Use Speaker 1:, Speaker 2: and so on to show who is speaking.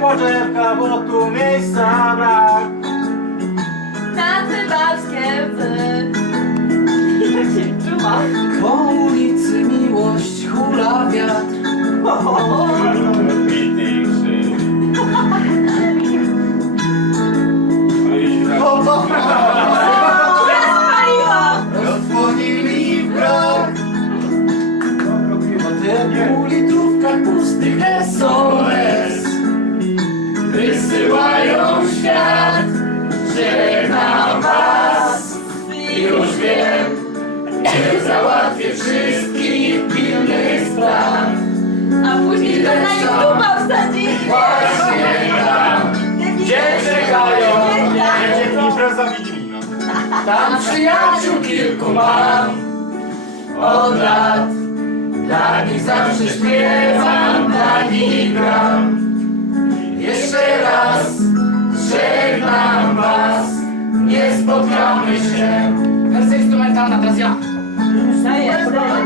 Speaker 1: poczepka, bo tu miejsca brak.
Speaker 2: Na trybawskie łzy. Jak się czuła.
Speaker 3: Po ulicy miłość hula wiatr
Speaker 4: Bity
Speaker 3: świat Żegnam was. Już wiem Nie załatwię wszystkich pilnych spraw.
Speaker 2: A później to na YouTube'a wsadzili.
Speaker 3: Właśnie tam Gdzie czekają mnie.
Speaker 4: Impreza Wiedźmina.
Speaker 3: Tam przyjaciół kilku mam. Od lat Dla nich zawsze śpiewam, spotkamy się Wersja instrumentalna, teraz ja.
Speaker 2: Mojego brata